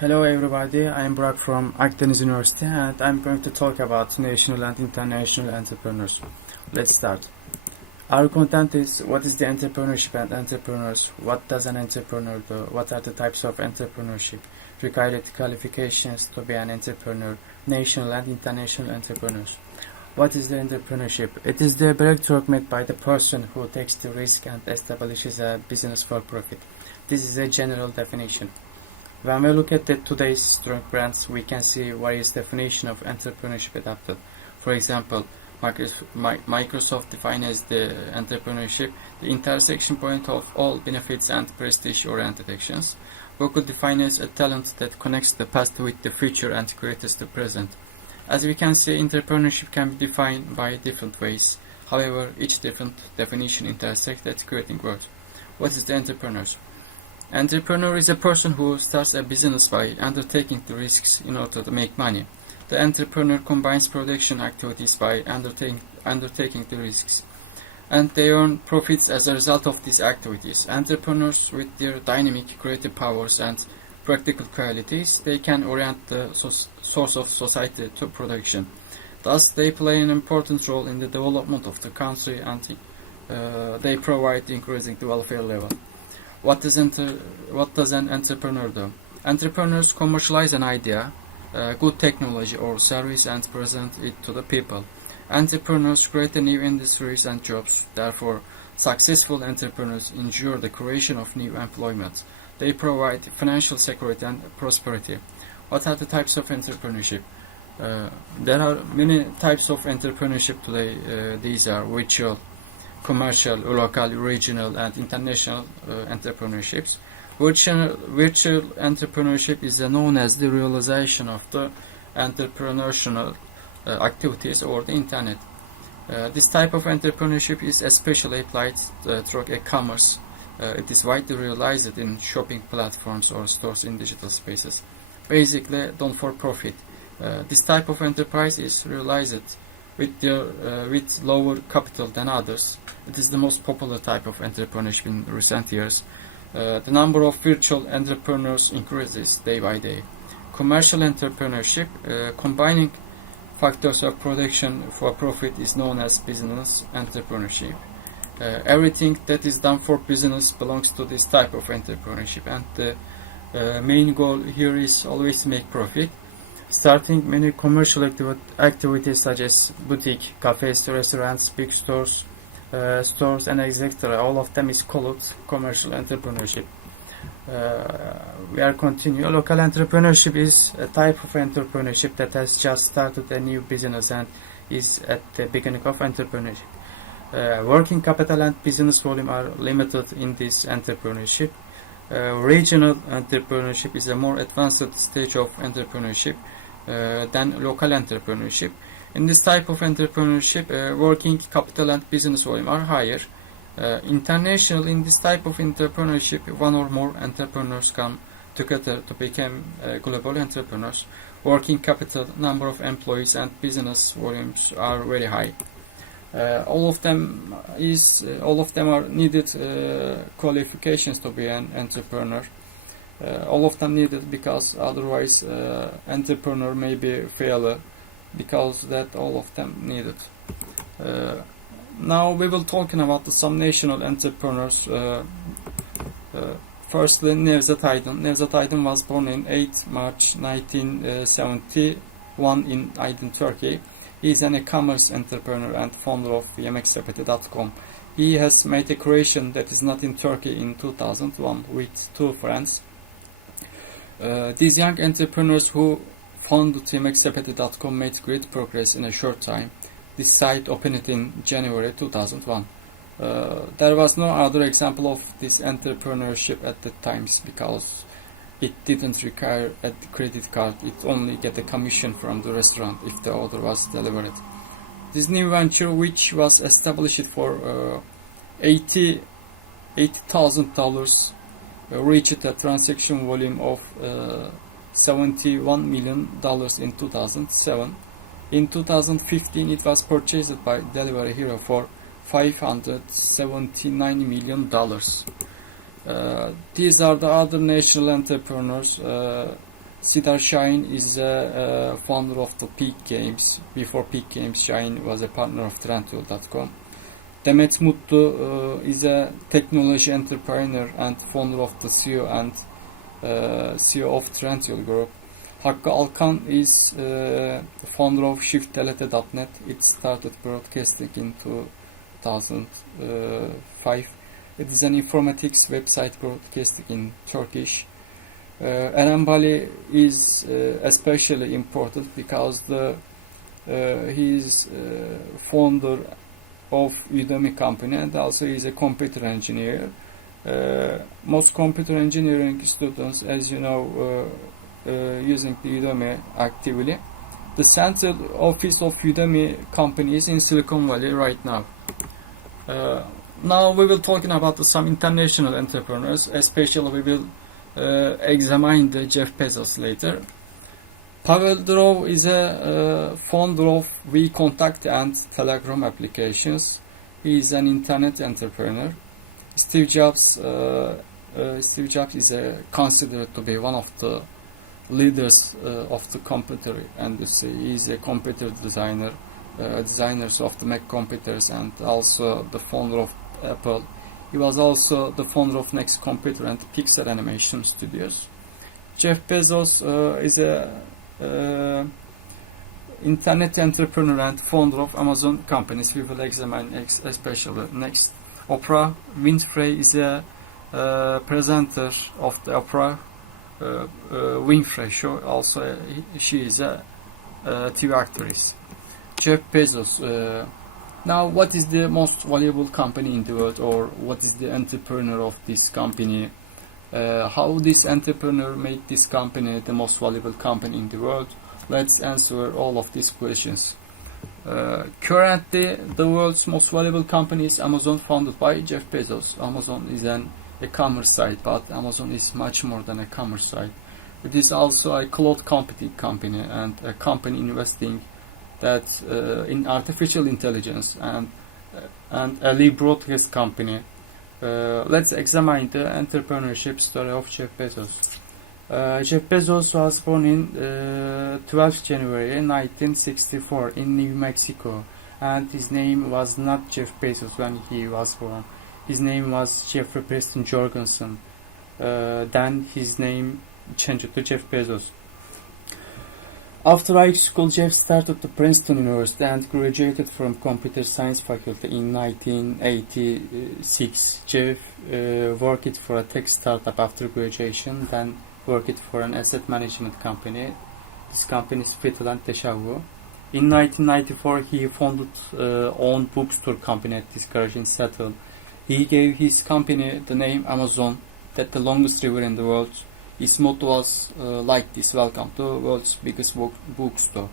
Hello everybody, I'm Burak from Akdeniz University and I'm going to talk about national and international entrepreneurs. Let's start. Our content is what is the entrepreneurship and entrepreneurs, what does an entrepreneur do, what are the types of entrepreneurship, required qualifications to be an entrepreneur, national and international entrepreneurs. What is the entrepreneurship? It is the breakthrough made by the person who takes the risk and establishes a business for profit. This is a general definition. When we look at today's strong brands, we can see various definitions of entrepreneurship adapted. For example, Microsoft defines the entrepreneurship the intersection point of all benefits and prestige-oriented actions. Google defines a talent that connects the past with the future and creates the present. As we can see, entrepreneurship can be defined by different ways. However, each different definition intersects at creating growth. What is the entrepreneur? Entrepreneur is a person who starts a business by undertaking the risks in order to make money. The entrepreneur combines production activities by undertaking the risks, and they earn profits as a result of these activities. Entrepreneurs, with their dynamic creative powers and practical qualities, they can orient the source of society to production. Thus, they play an important role in the development of the country, and they provide increasing the welfare level. What does an entrepreneur do? Entrepreneurs commercialize an idea, good technology or service and present it to the people. Entrepreneurs create new industries and jobs. Therefore, successful entrepreneurs ensure the creation of new employment. They provide financial security and prosperity. What are the types of entrepreneurship? There are many types of entrepreneurship today. These are virtual, commercial, local, regional, and international entrepreneurships. Virtual entrepreneurship is known as the realization of the entrepreneurial activities over the internet. This type of entrepreneurship is especially applied through e-commerce. It is widely realized in shopping platforms or stores in digital spaces. Basically, done for profit. This type of enterprise is realized with lower capital than others. It is the most popular type of entrepreneurship in recent years. The number of virtual entrepreneurs increases day by day. Commercial entrepreneurship, combining factors of production for profit, is known as business entrepreneurship. Everything that is done for business belongs to this type of entrepreneurship, and the main goal here is always to make profit. Starting many commercial activities such as boutique, cafes, restaurants, big stores, and etc. All of them is called commercial entrepreneurship. We are continuing. Local entrepreneurship is a type of entrepreneurship that has just started a new business and is at the beginning of entrepreneurship. Working capital and business volume are limited in this entrepreneurship. Regional entrepreneurship is a more advanced stage of entrepreneurship than local entrepreneurship. In this type of entrepreneurship, working capital and business volume are higher. International, in this type of entrepreneurship, one or more entrepreneurs come together to become global entrepreneurs. Working capital, number of employees, and business volumes are very high. All of them are needed qualifications to be an entrepreneur. All of them needed, because otherwise entrepreneur may be failure, because that all of them needed. Now we will talking about some national entrepreneurs. Firstly, Nevzat Aydın. Nevzat Aydın was born in 8 March 1971 in Aydın, Turkey. He is an e-commerce entrepreneur and founder of yemeksepeti.com. He has made a creation that is not in Turkey in 2001 with 2 friends. These young entrepreneurs who founded yemeksepeti.com made great progress in a short time. This site opened in January 2001. There was no other example of this entrepreneurship at the times, because it didn't require a credit card. It only get a commission from the restaurant if the order was delivered. This new venture, which was established for $80,000, reached a transaction volume of $71 million in 2007. In 2015, it was purchased by Delivery Hero for $579 million. These are the other national entrepreneurs. Sidar Shine is a founder of the Peak Games. Before Peak Games, Shine was a partner of Trendyol.com. Demet Mutlu is a technology entrepreneur and founder of the CEO and CEO of Trendyol Group. Hakkı Alkan is the founder of ShiftTLT.net. It started broadcasting in 2005. It is an informatics website broadcasting in Turkish. Eren Bali is especially important because he is founder of Udemy company and also is a computer engineer. Most computer engineering students, as you know, using the Udemy actively. The central office of Udemy company is in Silicon Valley right now. Now we will talking about some international entrepreneurs, especially we will examine the Jeff Bezos later. Pavel Durov is a founder of WeContact and Telegram applications. He is an internet entrepreneur. Steve Jobs is considered to be one of the leaders of the computer industry. He is a computer designer, designers of the Mac computers, and also the founder of Apple. He was also the founder of Next Computer and Pixar Animation Studios. Jeff Bezos is a internet entrepreneur and founder of Amazon companies. We will examine especially next. Oprah Winfrey is a presenter of the Oprah Winfrey show. Also, she is a TV actress. Jeff Bezos. Now, what is the most valuable company in the world, or what is the entrepreneur of this company? How this entrepreneur made this company the most valuable company in the world? Let's answer all of these questions. Currently, the world's most valuable company is Amazon, founded by Jeff Bezos. Amazon is an e-commerce site, but Amazon is much more than a commerce site. It is also a cloud computing company and a company investing that in artificial intelligence and a live broadcast company. Let's examine the entrepreneurship story of Jeff Bezos. Jeff Bezos was born in 12 January 1964 in New Mexico, and his name was not Jeff Bezos when he was born. His name was Jeffrey Preston Jorgensen. Then his name changed to Jeff Bezos. After high school, Jeff started to Princeton University and graduated from Computer Science faculty in 1986. Jeff worked for a tech startup after graduation, then worked for an asset management company. This company is Fethiland Deşavvu. In 1994, he founded own bookstore company at this garage in Seattle. He gave his company the name Amazon, that the longest river in the world. His motto was like this: welcome to world's biggest bookstore.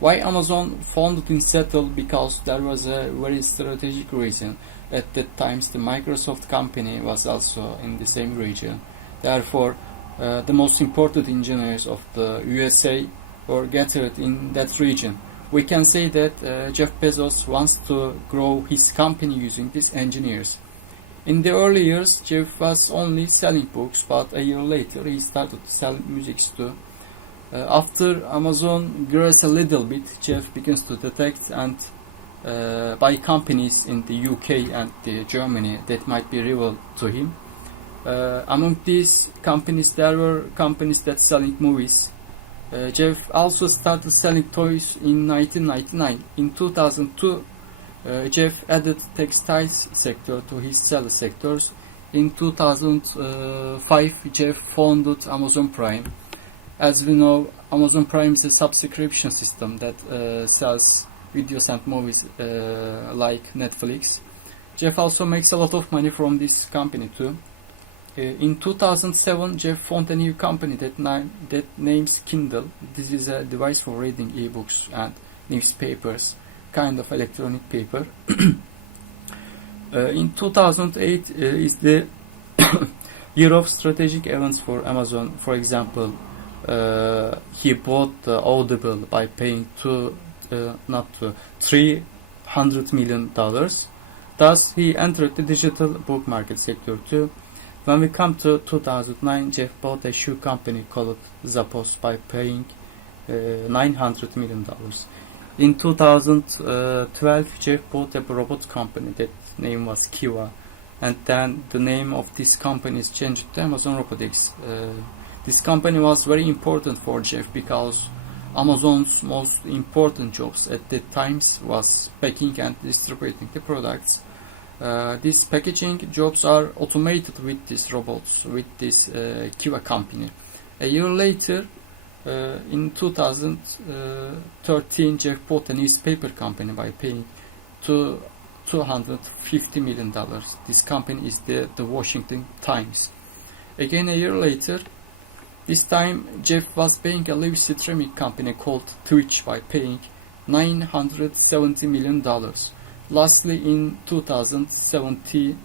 Why Amazon founded in Seattle? Because there was a very strategic reason. At that time, the Microsoft company was also in the same region. Therefore, the most important engineers of the USA were gathered in that region. We can say that Jeff Bezos wants to grow his company using these engineers. In the early years, Jeff was only selling books, but a year later he started to sell music too. After Amazon grows a little bit, Jeff begins to detect and buy companies in the UK and Germany that might be rival to him. Among these companies, there were companies that selling movies. Jeff also started selling toys in 1999. In 2002, Jeff added textiles sector to his sales sectors. In 2005, Jeff founded Amazon Prime. As we know, Amazon Prime is a subscription system that sells videos and movies like Netflix. Jeff also makes a lot of money from this company too. In 2007, Jeff founded a new company that names Kindle. This is a device for reading ebooks and newspapers, kind of electronic paper. In 2008 is the year of strategic events for Amazon. For example, he bought Audible by paying $300 million. Thus, he entered the digital book market sector too. When we come to 2009, Jeff bought a shoe company called Zappos by paying $900 million. In 2012, Jeff bought a robot company that name was Kiva, and then the name of this company is changed to Amazon Robotics. This company was very important for Jeff because Amazon's most important jobs at that times was packing and distributing the products. These packaging jobs are automated with these robots, with this Kiva company. A year later, in 2013, Jeff bought a newspaper company by paying $250 million. This company is the Washington Times. Again, a year later, this time Jeff was buying a live streaming company called Twitch by paying $970 million. Lastly, in 2017,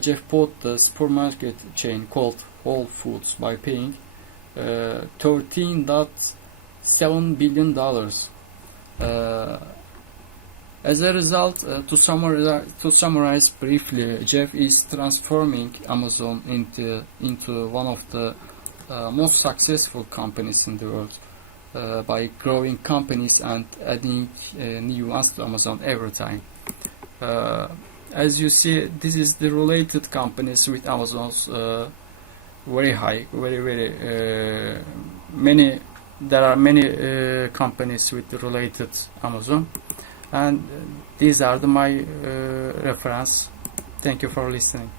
Jeff bought the supermarket chain called Whole Foods by paying $13.7 billion. As a result, to summarize briefly, Jeff is transforming Amazon into one of the most successful companies in the world by growing companies and adding new ones to Amazon every time. As you see, this is the related companies with Amazon's very high, very many. There are many companies with the related Amazon, and these are my reference. Thank you for listening.